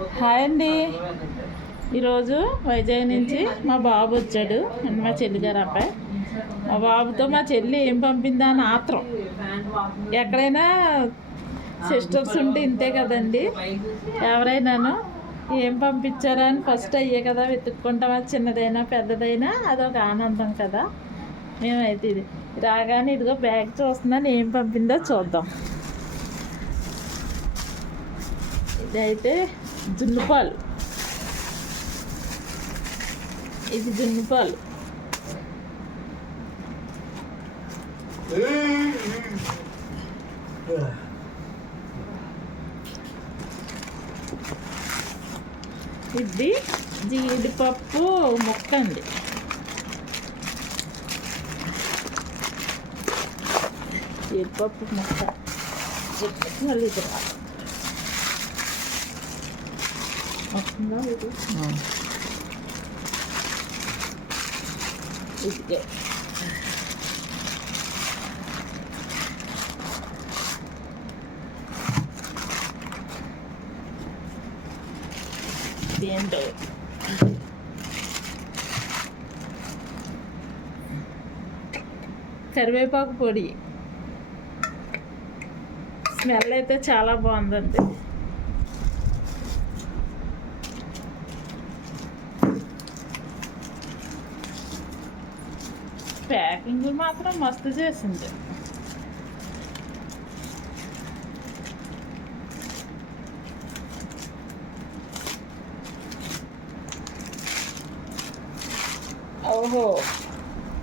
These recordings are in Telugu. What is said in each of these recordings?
హాయ్ అండి. ఈరోజు వైజాగ్ నుంచి మా బాబు వచ్చాడు అండ్ మా చెల్లిగారు అబ్బాయి. మా బాబుతో మా చెల్లి ఏం పంపిందా అని ఆత్రం. ఎక్కడైనా సిస్టర్స్ ఉంటే ఇంతే కదండి, ఎవరైనాను ఏం పంపించారా అని ఫస్ట్ అయ్యే కదా వెతుక్కుంటాం. అది చిన్నదైనా పెద్దదైనా అదొక ఆనందం కదా. మేమైతే ఇది రాగానే ఇదిగో బ్యాగ్ చూస్తున్నాను, ఏం పంపిందో చూద్దాం. ఇదైతే జున్నుపాలు, ఇది జున్నుపాలు. ఇది జీడిపప్పు ముక్క అండి. జీడిపప్పు ముక్క మళ్ళీ ఇది వస్తుందా? ఇది ఇదిగే ఏంటో కరివేపాకు పొడి. స్మెల్ అయితే చాలా బాగుందండి. ప్యాకింగ్ మాత్రం మస్తు చేసింది. ఓహో,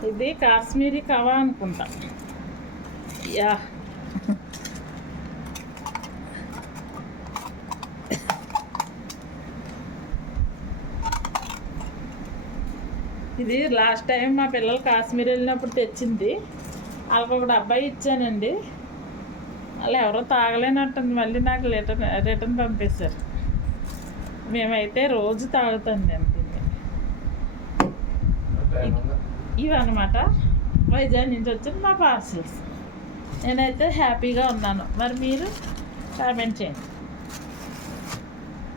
ఇది కాశ్మీరీ కవా అనుకుంటా. యా, ఇది లాస్ట్ టైం మా పిల్లలు కాశ్మీర్ వెళ్ళినప్పుడు తెచ్చింది. వాళ్ళకి ఒక అబ్బాయి ఇచ్చానండి. వాళ్ళు ఎవరో తాగలేనట్టుంది, మళ్ళీ నాకు రిటర్న్ పంపేశారు. మేమైతే రోజు తాగుతుంది అంతే. ఇవన్నమాట వైజాగ్ నుంచి వచ్చింది మా పార్సల్స్. నేనైతే హ్యాపీగా ఉన్నాను. మరి మీరు కామెంట్ చేయండి.